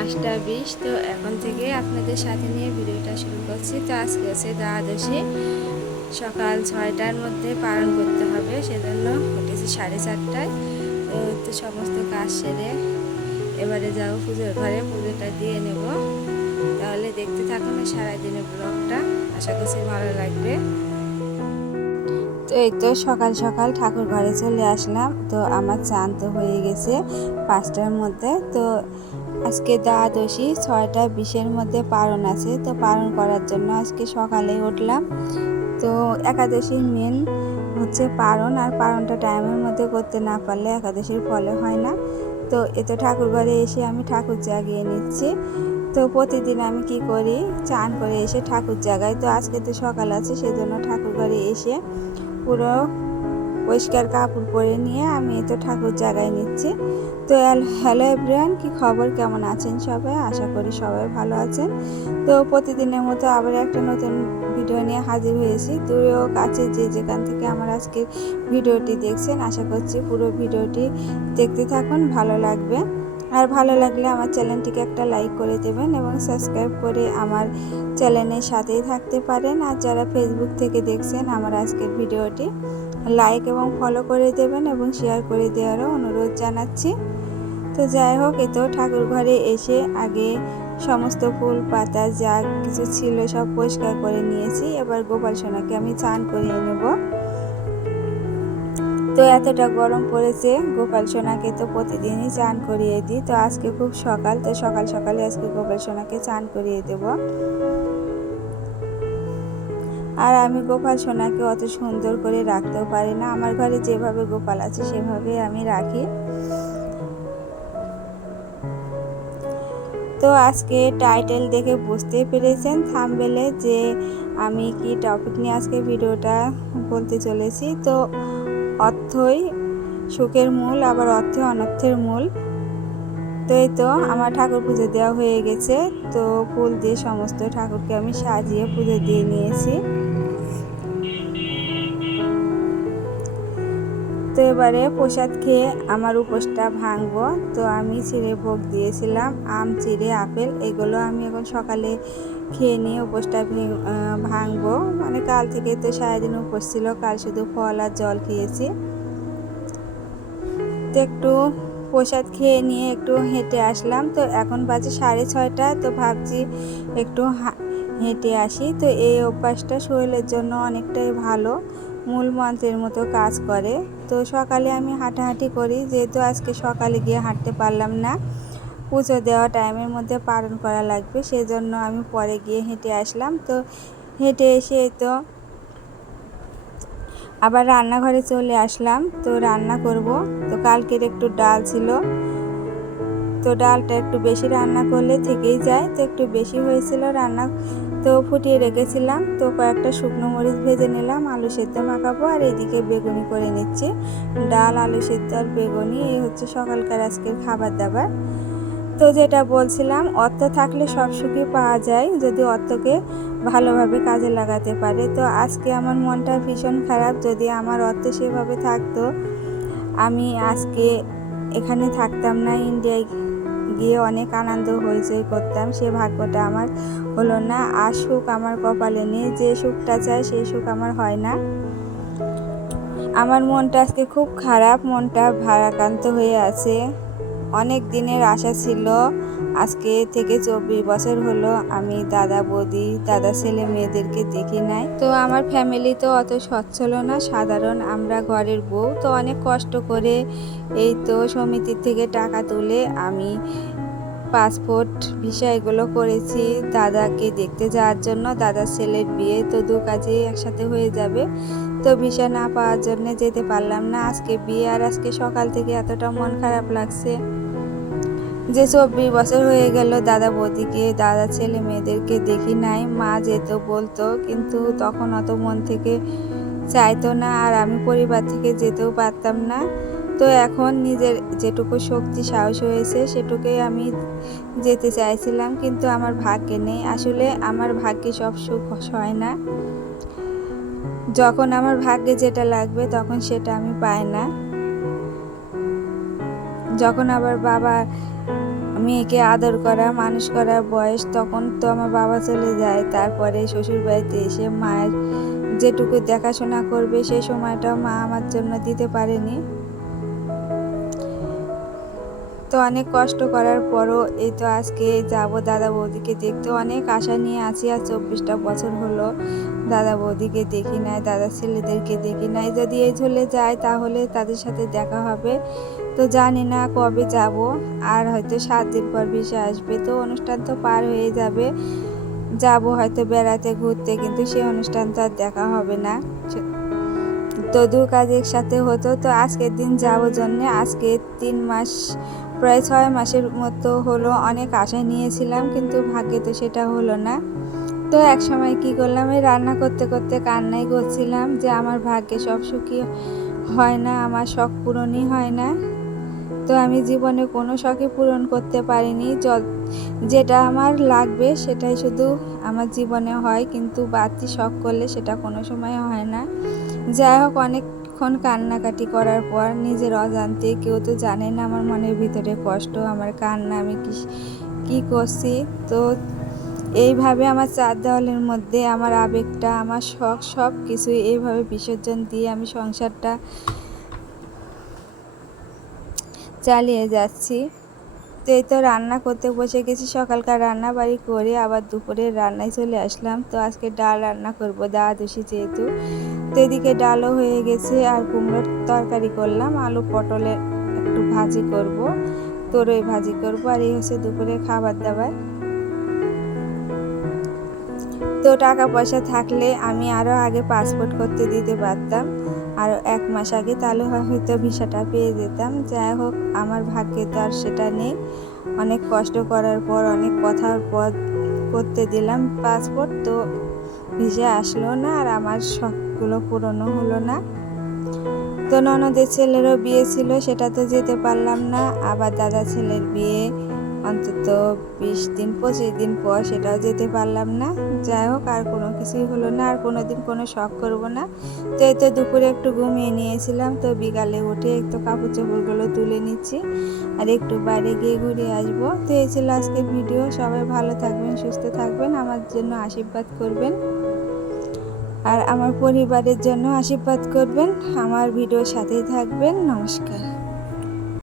পাঁচটা বিশ। তো এখন থেকে আপনাদের সাথে নিয়ে ভিডিওটা শুরু করছি। তো আজকে হচ্ছে দ্বাদশী। সকাল ছয়টার মধ্যে পালন করতে হবে, সেজন্য উঠেছি সাড়ে চারটায়। তো সমস্ত কাজ সেরে এবারে যাব পুজোর ঘরে, পুজোটা দিয়ে নেব। তাহলে দেখতে থাকুন সারাদিনের ব্লগটা। আশা করছি ভালো লাগবে। তো এই তো সকাল সকাল ঠাকুর ঘরে চলে আসলাম। তো আমার চান তো হয়ে গেছে পাঁচটার মধ্যে। তো আজকে দ্বাদশী, ছয়টা বিশের মধ্যে পালন আছে। তো পালন করার জন্য আজকে সকালে উঠলাম। তো একাদশীর মেন হচ্ছে পালন আর পালনটা টাইমের মধ্যে করতে না পারলে একাদশীর ফলে হয় না। তো এতো ঠাকুর ঘরে এসে আমি ঠাকুর জাগিয়ে নিচ্ছি। তো প্রতিদিন আমি কি করি? চান করে এসে ঠাকুর জাগাই। তো আজকে তো সকাল আছে, সেজন্য ঠাকুর ঘরে এসে পুরো পরিষ্কার কাপড় পরে নিয়ে আমি তো ঠাকুর জাগায় নিচ্ছি। তো হ্যালো এভরিওয়ান, কি খবর? কেমন আছেন সবাই? আশা করি সবাই ভালো আছেন। তো প্রতিদিনের মতো আবার একটা নতুন ভিডিও নিয়ে হাজির হয়েছি। দূরেও কাছে যে যেখান থেকে আমার আজকের ভিডিওটি দেখছেন, আশা করছি পুরো ভিডিওটি দেখতে থাকুন, ভালো লাগবে। আর ভালো লাগলে আমার চ্যানেলটিকে একটা লাইক করে দেবেন এবং সাবস্ক্রাইব করে আমার চ্যানেলের সাথেই থাকতে পারেন। আর যারা ফেসবুক থেকে দেখছেন আমার আজকের ভিডিওটি লাইক এবং ফলো করে দেবেন এবং শেয়ার করে দেওয়ারও অনুরোধ জানাচ্ছি। তো যাই হোক, এ তো ঠাকুর ঘরে এসে আগে সমস্ত ফুল, পাতা, যা কিছু ছিল সব পরিষ্কার করে নিয়েছি। এবার গোপাল সোনাকে আমি চান করিয়ে নেব। তো এতটা গরম পড়েছে, গোপাল সোনাকে তো প্রতিদিনই চান করিয়ে দিই। তো আজকে খুব সকাল, তো সকাল সকালে আজকে গোপাল সোনাকে চান করিয়ে দেব। আর আমি গোপাল সোনাকে অত সুন্দর করে রাখতেও পারি না। আমার ঘরে যেভাবে গোপাল আছে, সেভাবে আমি রাখি। তো আজকে টাইটেল দেখে বুঝতে পেরেছেন থামবেলে যে আমি কি টপিক নিয়ে আজকে ভিডিওটা বলতে চলেছি। তো অর্থই সুখের মূল, আবার অর্থে অনর্থের মূল। তো এই তো আমার ঠাকুর পুজো দেওয়া হয়ে গেছে, তো ফুল দিয়ে সমস্ত ঠাকুরকে আমি সাজিয়ে পুজো দিয়ে নিয়েছি। তো এবারে প্রসাদ খেয়ে আমার উপোসটা ভাঙব। তো আমি চিড়ে ভোগ দিয়েছিলাম, আম, চিড়ে, আপেল, এগুলো আমি এখন সকালে খেয়ে নিয়ে উপোসটা ভাঙবো। মানে কাল থেকে তো সারাদিন উপোস ছিল, কাল শুধু ফল আর জল খেয়েছি। তো একটু প্রসাদ খেয়ে নিয়ে একটু হেঁটে আসলাম। তো এখন বাজে সাড়ে ছয়টা, তো ভাবছি একটু হেঁটে আসি। তো এই অভ্যাসটা শরীরের জন্য অনেকটাই ভালো। মূল মন্ত্রের মতো কাজ করে। তো সকালে আমি হাঁটাহাঁটি করি, যেহেতু আজকে সকালে গিয়ে হাঁটতে পারলাম না। পুজো দেওয়া টাইমের মধ্যে পালন করা লাগবে, সেজন্য আমি পরে গিয়ে হেঁটে আসলাম। তো হেঁটে এসে তো আবার রান্নাঘরে চলে আসলাম। তো রান্না করব। তো কালকের একটু ডাল ছিল। তো ডালটা একটু বেশি রান্না করলে থেকেই যায়। তো একটু বেশি হয়েছিল রান্না তো ফুটিয়ে রেখেছিলাম। তো কয়েকটা শুকনো মরিচ ভেজে নিলাম, আলু সেদ্ধ মাখাবো আর এইদিকে বেগুনি করে নিচ্ছি। ডাল, আলু সেদ্ধ আর বেগুনি, এই হচ্ছে সকালকার আজকের খাবার দাবার তো যেটা বলছিলাম, অর্থ থাকলে সব সুখী পাওয়া যায়, যদি অর্থকে ভালোভাবে কাজে লাগাতে পারে। তো আজকে আমার মনটা ভীষণ খারাপ, যদি আমার অর্থ সেভাবে থাকতো, আমি আজকে এখানে থাকতাম না, ইন্ডিয়ায় গিয়ে অনেক আনন্দ হইচই করতাম। সে ভাগ্যটা আমার হলো না। আর সুখ আমার কপালে নেই। যে সুখটা চায় সেই সুখ আমার হয় না। আমার মনটা আজকে খুব খারাপ। মনটা ভারাক্রান্ত হয়ে আছে। অনেক দিনের আশা ছিল। আজকে থেকে চব্বিশ বছর হলো আমি দাদা বৌদি, দাদা ছেলে মেয়েদেরকে দেখি নাই। তো আমার ফ্যামিলি তো অত সচ্ছল না, সাধারণ আমরা ঘরের বউ। তো অনেক কষ্ট করে এই তো সমিতির থেকে টাকা তুলে আমি পাসপোর্ট ভিসা এগুলো করেছি দাদাকে দেখতে যাওয়ার জন্য। দাদার ছেলের বিয়ে তো দু কাজেই একসাথে হয়ে যাবে। তো ভিসা না পাওয়ার জন্য যেতে পারলাম না। আজকে বিয়ে আর আজকে সকাল থেকে এতটা মন খারাপ লাগছে। যে চব্বিশ বছর হয়ে গেল, দাদা বৌদিকে, দাদা ছেলে মেয়েদেরকে দেখি নাই, মা যেত বলতো, কিন্তু তখন অত মন থেকে চাইতো না, আর আমি পরিবার থেকে যেতেও পারতাম না। তো এখন নিজের যেটুকু শক্তি, সাহস হয়েছে, সেটুকুই আমি যেতে চাইছিলাম, কিন্তু আমার ভাগ্যে নেই। আসলে আমার ভাগ্যে সব সুখ হয় না। যখন আমার ভাগ্যে যেটা লাগবে, তখন সেটা আমি পাই না। যখন আবার বাবা মেয়েকে আদর করা, মানুষ করার বয়স, তখন তো আমার বাবা চলে যায়। তারপরে শ্বশুর বাড়িতে এসে মায়ের যেটুকু দেখাশোনা করবে সেই সময়টা মা আমার জন্য দিতে পারেনি। তো অনেক কষ্ট করার পরও এই তো আজকে যাব দাদা বৌদিকে দেখতে। অনেক আশা নিয়ে আছি আর চব্বিশটা বছর হলো। দাদা বৌদিকে দেখি নাই, দাদা ছেলেদেরকে দেখি নাই। যদি এই চলে যায় তাহলে তাদের সাথে দেখা হবে। তো জানি না কবে যাব, আর হয়তো সাত দিন পর ভেসে আসবে। তো অনুষ্ঠান তো পার হয়ে যাবে। যাব হয়তো বেড়াতে, ঘুরতে, কিন্তু সেই অনুষ্ঠান তো আর দেখা হবে না। তো দু কাজ একসাথে হতো। তো আজকের দিন যাব জন্যে, আজকে তিন মাস, প্রায় ছয় মাসের মতো হলো। অনেক আশা নিয়েছিলাম, কিন্তু ভাগ্যে তো সেটা হলো না। তো এক সময় কি করলাম, এই রান্না করতে করতে কান্নাই করছিলাম যে আমার ভাগ্যে সব সুখী হয় না, আমার শখ পূরণই হয় না। তো আমি জীবনে কোনো শখই পূরণ করতে পারিনি। যেটা আমার লাগবে সেটাই শুধু আমার জীবনে হয়, কিন্তু বাড়তি শখ করলে সেটা কোনো সময় হয় না। যাই হোক, অনেকক্ষণ কান্নাকাটি করার পর নিজের অজান্তে কেউ তো জানে না আমার মনের ভিতরে কষ্ট, আমার কান্না, আমি কি কী করছি? তো এইভাবে আমার চার দেওয়ালের মধ্যে আমার আবেগটা, আমার শখ, সব কিছুই এইভাবে বিসর্জন দিয়ে আমি সংসারটা চালিয়ে যাচ্ছি। তো এই তো রান্না করতে বসে গেছি, সকালকার রান্না বাড়ি করে আবার দুপুরে রান্নায় চলে আসলাম। তো আজকে ডাল রান্না করব করব দোষী যেহেতু। তো এদিকে ডালও হয়ে গেছে আর কুমড়োর তরকারি করলাম, আলু পটলের একটু ভাজি করব, তোরই ভাজি করব। আর এই হচ্ছে দুপুরে খাবার দাবার। তো টাকা পয়সা থাকলে আমি আরও আগে পাসপোর্ট করতে দিতে পারতাম। আর এক মাস আগে তাহলে হয়তো ভিসাটা পেয়ে যেতাম। যাই হোক, আমার ভাগ্যে তো আর সেটা নেই। অনেক কষ্ট করার পর, অনেক কথার পর করতে দিলাম পাসপোর্ট। তো ভিসা আসলো না আর আমার শখগুলো পূরণও হলো না। তো ননদের ছেলেরও বিয়ে ছিল সেটা তো যেতে পারলাম না। আবার দাদা ছেলের বিয়ে অন্তত বিশ দিন, পঁচিশ দিন পর সেটাও যেতে পারলাম না। যাই হোক, আর কোনো কিছুই হলো না, আর কোনো দিন কোনো শখ করব না। তো এই তো দুপুরে একটু ঘুমিয়ে নিয়েছিলাম, তো বিকালে উঠে একটু কাপড় চোপড়গুলো তুলে নিচ্ছি, আর একটু বাইরে গিয়ে ঘুরে আসব। তো এই ছিল আজকের ভিডিও, সবাই ভালো থাকবেন, সুস্থ থাকবেন, আমার জন্য আশীর্বাদ করবেন, আর আমার পরিবারের জন্য আশীর্বাদ করবেন, আমার ভিডিওর সাথেই থাকবেন, নমস্কার।